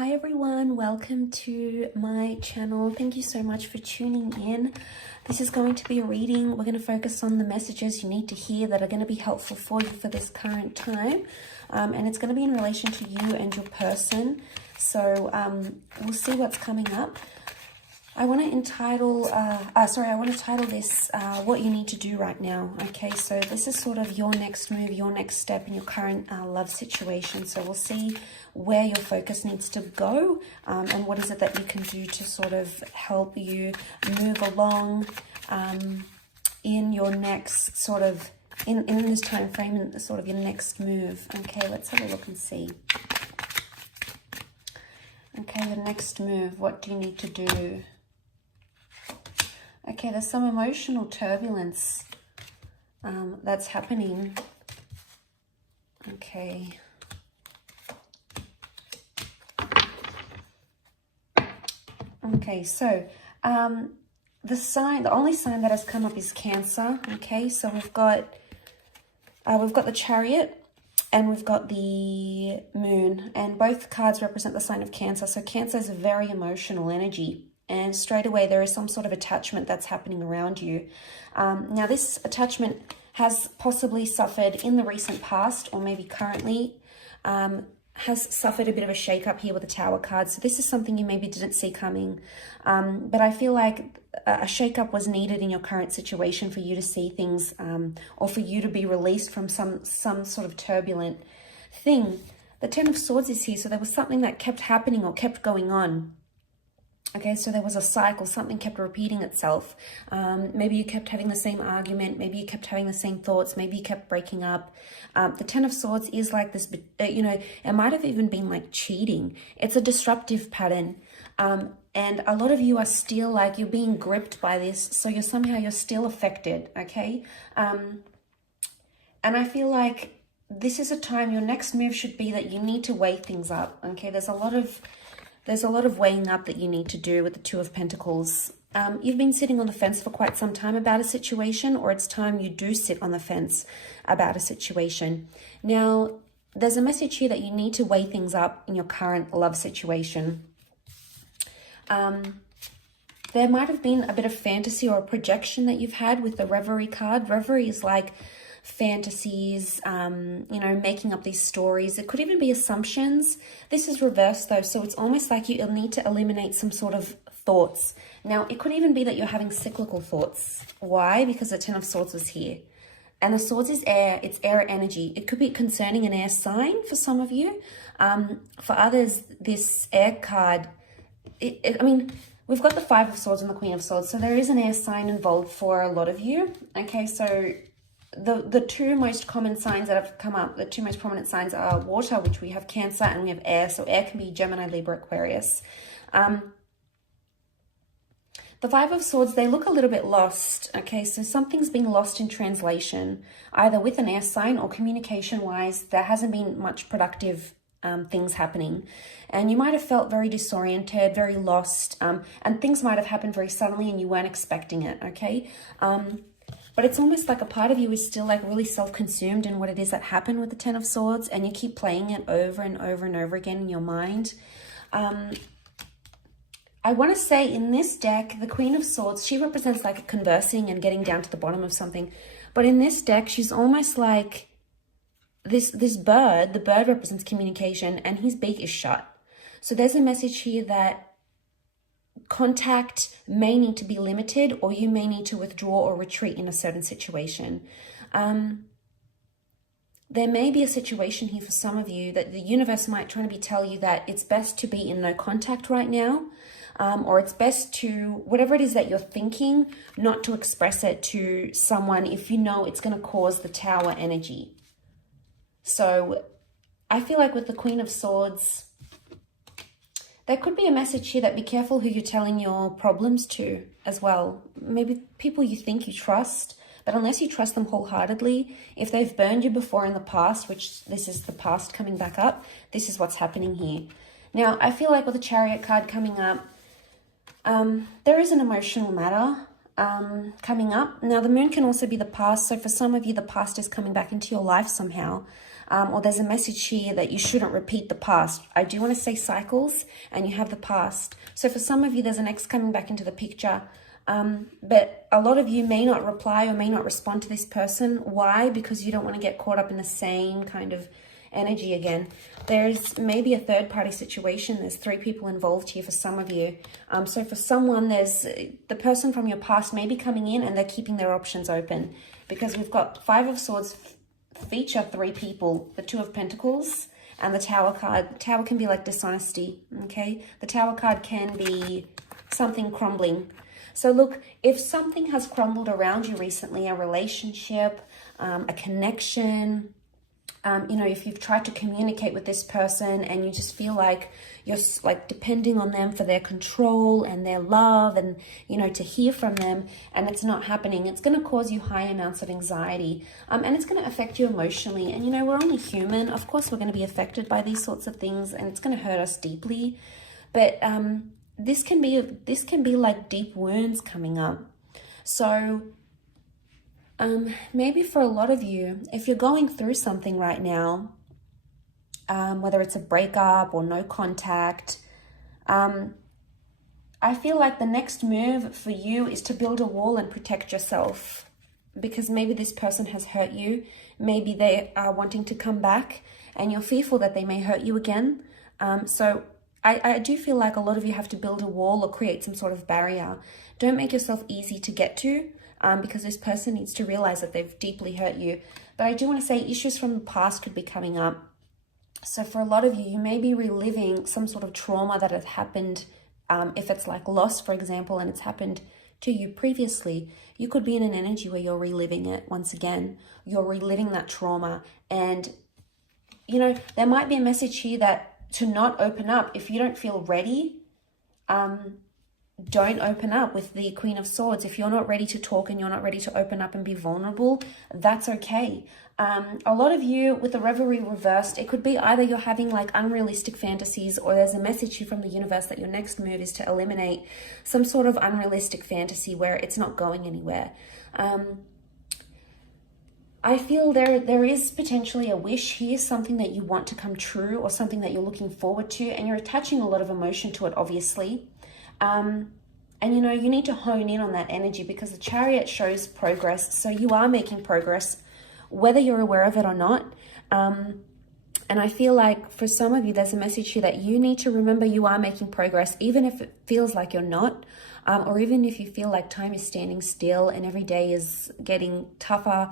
Hi everyone, welcome to my channel. Thank you so much for tuning in. This is going to be a reading. We're going to focus on the messages you need to hear that are going to be helpful for you for this current time. And it's going to be in relation to you and your person. So we'll see what's coming up. I want to title this what you need to do right now. Okay, so this is sort of your next move, your next step in your current love situation. So we'll see where your focus needs to go and what is it that you can do to sort of help you move along in your next sort of, in this time frame, in sort of your next move. Okay, let's have a look and see. Okay, the next move, what do you need to do? Okay, there's some emotional turbulence that's happening. Okay. Okay, so the only sign that has come up is Cancer. Okay, so we've got the Chariot and we've got the Moon, and both cards represent the sign of Cancer. So Cancer is a very emotional energy. And straight away, there is some sort of attachment that's happening around you. Now, this attachment has possibly suffered in the recent past, or maybe currently, has suffered a bit of a shake-up here with the Tower card. So this is something you maybe didn't see coming. But I feel like a shake-up was needed in your current situation for you to see things, or for you to be released from some sort of turbulent thing. The Ten of Swords is here, so there was something that kept happening or kept going on. Okay, so there was a cycle, something kept repeating itself. Maybe you kept having the same argument, maybe you kept having the same thoughts, maybe you kept breaking up. The Ten of Swords is like this, it might have even been like cheating. It's a disruptive pattern. And a lot of you are still like, you're being gripped by this, so you're still affected, okay? And I feel like this is a time, your next move should be that you need to weigh things up, okay? There's a lot of weighing up that you need to do with the Two of Pentacles. You've been sitting on the fence for quite some time about a situation, or it's time you do sit on the fence about a situation. Now, there's a message here that you need to weigh things up in your current love situation. There might have been a bit of fantasy or a projection that you've had with the Reverie card. Reverie is like fantasies, making up these stories. It could even be assumptions. This is reversed though, so it's almost like you'll need to eliminate some sort of thoughts. Now, it could even be that you're having cyclical thoughts. Why? Because the Ten of Swords was here. And the Swords is air, it's air energy. It could be concerning an air sign for some of you. For others, this air card, we've got the Five of Swords and the Queen of Swords, so there is an air sign involved for a lot of you. Okay, so the two most common signs that have come up, the two most prominent signs are water, which we have Cancer, and we have air. So air can be Gemini, Libra, Aquarius. The Five of Swords, they look a little bit lost. Okay, so something's being lost in translation, either with an air sign or communication-wise. There hasn't been much productive things happening. And you might have felt very disoriented, very lost, and things might have happened very suddenly and you weren't expecting it, okay? But it's almost like a part of you is still like really self-consumed in what it is that happened with the Ten of Swords, and you keep playing it over and over and over again in your mind. I want to say in this deck, the Queen of Swords, she represents like conversing and getting down to the bottom of something. But in this deck, she's almost like this bird. The bird represents communication and his beak is shut. So there's a message here that contact may need to be limited, or you may need to withdraw or retreat in a certain situation. There may be a situation here for some of you that the universe might try to tell you that it's best to be in no contact right now, or it's best to, whatever it is that you're thinking, not to express it to someone if you know it's going to cause the Tower energy. So I feel like with the Queen of Swords, there could be a message here that be careful who you're telling your problems to as well. Maybe people you think you trust, but unless you trust them wholeheartedly, if they've burned you before in the past, which this is the past coming back up, this is what's happening here. Now, I feel like with the Chariot card coming up, there is an emotional matter coming up. Now, the Moon can also be the past. So for some of you, the past is coming back into your life somehow. or there's a message here that you shouldn't repeat the past. I do want to say cycles, and you have the past. So for some of you, there's an ex coming back into the picture. But a lot of you may not reply or may not respond to this person. Why? Because you don't want to get caught up in the same kind of energy again. There's maybe a third party situation. There's 3 people involved here for some of you. So for someone, there's the person from your past may be coming in and they're keeping their options open, because we've got 5 of Swords feature 3 people, the 2 of Pentacles and the Tower card. Tower can be like dishonesty, okay? The Tower card can be something crumbling. So look, if something has crumbled around you recently, a relationship, a connection, you know, if you've tried to communicate with this person and you just feel like you're like depending on them for their control and their love and, you know, to hear from them, and it's not happening, it's going to cause you high amounts of anxiety, and it's going to affect you emotionally. And, you know, we're only human. Of course, we're going to be affected by these sorts of things, and it's going to hurt us deeply. But this can be like deep wounds coming up. So maybe for a lot of you, if you're going through something right now, whether it's a breakup or no contact, I feel like the next move for you is to build a wall and protect yourself, because maybe this person has hurt you. Maybe they are wanting to come back and you're fearful that they may hurt you again. So I do feel like a lot of you have to build a wall or create some sort of barrier. Don't make yourself easy to get to, because this person needs to realize that they've deeply hurt you. But I do want to say issues from the past could be coming up. So for a lot of you, you may be reliving some sort of trauma that has happened. If it's like loss, for example, and it's happened to you previously, you could be in an energy where you're reliving it once again. You're reliving that trauma. And, you know, there might be a message here that to not open up. If you don't feel ready, don't open up with the Queen of Swords. If you're not ready to talk and you're not ready to open up and be vulnerable, that's okay. A lot of you with the Revelry reversed, it could be either you're having like unrealistic fantasies, or there's a message here from the universe that your next move is to eliminate some sort of unrealistic fantasy where it's not going anywhere. I feel there is potentially a wish here, something that you want to come true or something that you're looking forward to, and you're attaching a lot of emotion to it, obviously. And, you know, you need to hone in on that energy, because the Chariot shows progress. So you are making progress, whether you're aware of it or not. And I feel like for some of you, there's a message here that you need to remember you are making progress, even if it feels like you're not, or even if you feel like time is standing still and every day is getting tougher.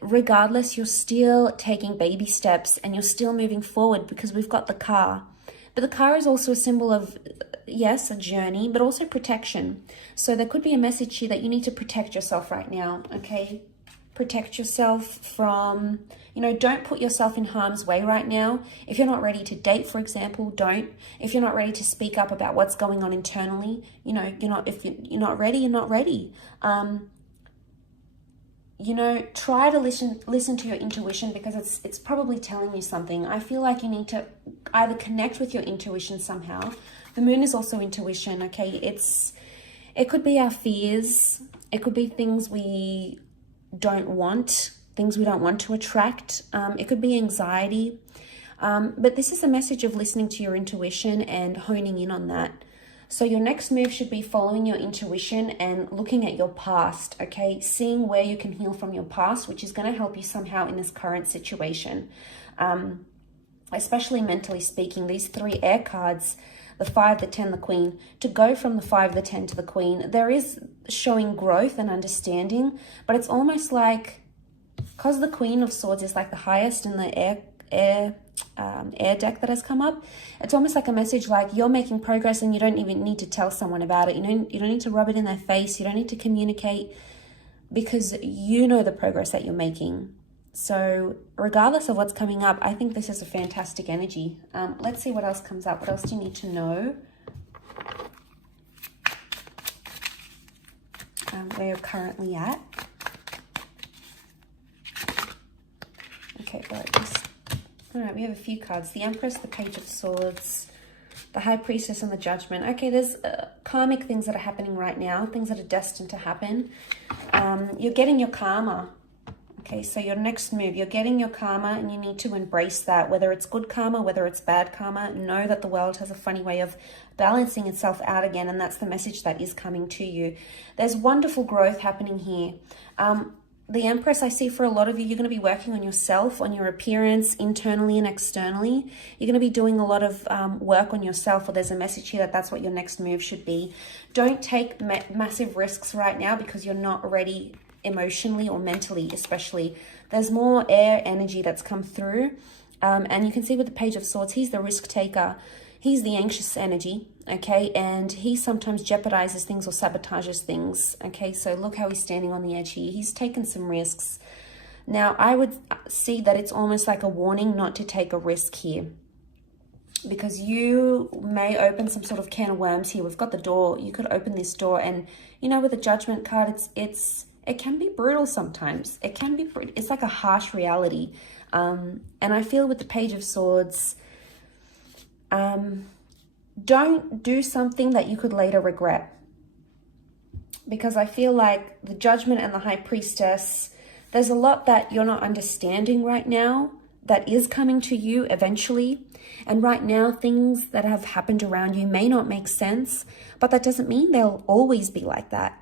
Regardless, you're still taking baby steps and you're still moving forward, because we've got the car. But the car is also a symbol of, yes, a journey, but also protection. So there could be a message here that you need to protect yourself right now, okay? Protect yourself from, you know, don't put yourself in harm's way right now. If you're not ready to date, for example, don't. If you're not ready to speak up about what's going on internally, you know, if you're not ready, you're not ready. You know, try to listen to your intuition, because it's probably telling you something. I feel like you need to either connect with your intuition somehow. The moon is also intuition, okay? It could be our fears. It could be things we don't want, things we don't want to attract. It could be anxiety. But this is a message of listening to your intuition and honing in on that. So your next move should be following your intuition and looking at your past, okay? Seeing where you can heal from your past, which is going to help you somehow in this current situation. Especially mentally speaking, these 3 air cards, the 5, the 10, the Queen, to go from the 5, the 10 to the Queen, there is showing growth and understanding, but it's almost like, because the Queen of Swords is like the highest in the air deck that has come up, it's almost like a message like you're making progress and you don't even need to tell someone about it. You don't need to rub it in their face. You don't need to communicate, because you know the progress that you're making. So regardless of what's coming up, I think this is a fantastic energy. Let's see what else comes up. What else do you need to know? Where you're currently at. Okay, all right, we have a few cards. The Empress, the Page of Swords, the High Priestess, and the Judgment. Okay, there's karmic things that are happening right now, things that are destined to happen. You're getting your karma. Okay, so your next move, you're getting your karma and you need to embrace that. Whether it's good karma, whether it's bad karma, know that the world has a funny way of balancing itself out again, and that's the message that is coming to you. There's wonderful growth happening here. The Empress, I see for a lot of you, you're going to be working on yourself, on your appearance, internally and externally. You're going to be doing a lot of work on yourself, or there's a message here that that's what your next move should be. Don't take massive risks right now because you're not ready emotionally or mentally, especially. There's more air energy that's come through. And you can see with the Page of Swords, he's the risk taker. He's the anxious energy, okay? And he sometimes jeopardizes things or sabotages things, okay? So look how he's standing on the edge here. He's taken some risks. Now, I would see that it's almost like a warning not to take a risk here, because you may open some sort of can of worms here. We've got the door. You could open this door, and, you know, with the Judgment card, it can be brutal sometimes. It can be, it's like a harsh reality. And I feel with the Page of Swords, don't do something that you could later regret, because I feel like the Judgment and the High Priestess, there's a lot that you're not understanding right now that is coming to you eventually. And right now, things that have happened around you may not make sense, but that doesn't mean they'll always be like that.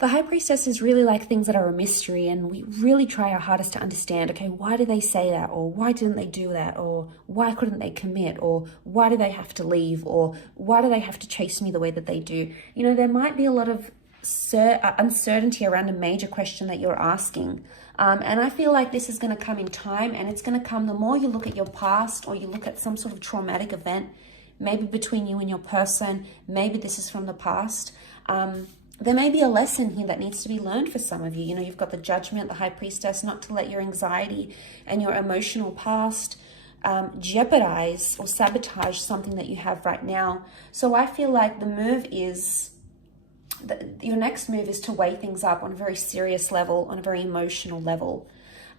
The High Priestess is really like things that are a mystery, and we really try our hardest to understand, okay, why did they say that? Or why didn't they do that? Or why couldn't they commit? Or why do they have to leave? Or why do they have to chase me the way that they do? You know, there might be a lot of uncertainty around a major question that you're asking. And I feel like this is going to come in time, and it's going to come the more you look at your past, or you look at some sort of traumatic event, maybe between you and your person, maybe this is from the past. There may be a lesson here that needs to be learned for some of you. You know, you've got the Judgment, the High Priestess, not to let your anxiety and your emotional past jeopardize or sabotage something that you have right now. So I feel like the move is, your next move is to weigh things up on a very serious level, on a very emotional level.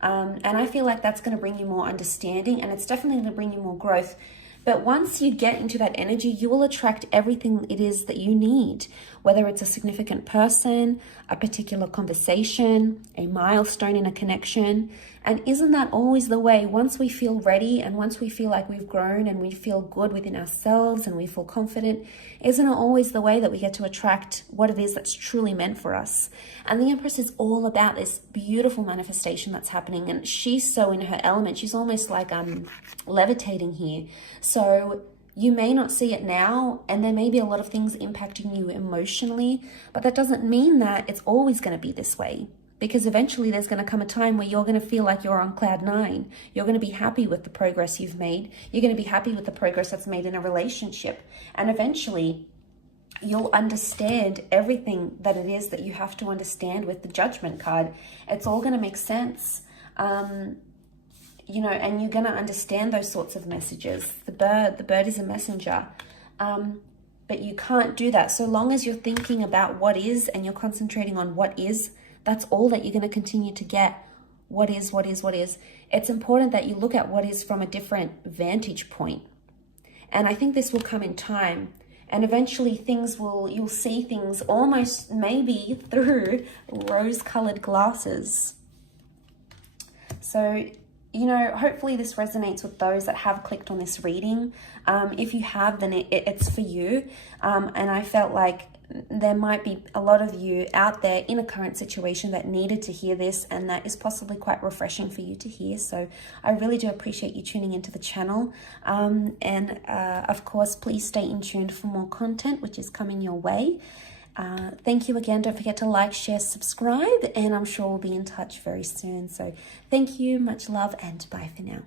And I feel like that's going to bring you more understanding, and it's definitely going to bring you more growth. But once you get into that energy, you will attract everything it is that you need, whether it's a significant person, a particular conversation, a milestone in a connection. And isn't that always the way? Once we feel ready, and once we feel like we've grown and we feel good within ourselves and we feel confident, isn't it always the way that we get to attract what it is that's truly meant for us? And the Empress is all about this beautiful manifestation that's happening, and she's so in her element. She's almost like levitating here. So you may not see it now, and there may be a lot of things impacting you emotionally, but that doesn't mean that it's always going to be this way. Because eventually there's going to come a time where you're going to feel like you're on cloud 9. You're going to be happy with the progress you've made. You're going to be happy with the progress that's made in a relationship. And eventually you'll understand everything that it is that you have to understand with the Judgment card. It's all going to make sense. You know, and you're going to understand those sorts of messages. The bird is a messenger. But you can't do that. So long as you're thinking about what is, and you're concentrating on what is, that's all that you're going to continue to get. What is, what is, what is. It's important that you look at what is from a different vantage point. And I think this will come in time. And eventually you'll see things almost maybe through rose-colored glasses. So, you know, hopefully this resonates with those that have clicked on this reading. If you have, then it's for you. And I felt like there might be a lot of you out there in a current situation that needed to hear this, and that is possibly quite refreshing for you to hear. So I really do appreciate you tuning into the channel. And of course, please stay in tuned for more content, which is coming your way. Thank you again. Don't forget to like, share, subscribe, and I'm sure we'll be in touch very soon. So thank you, much love, and bye for now.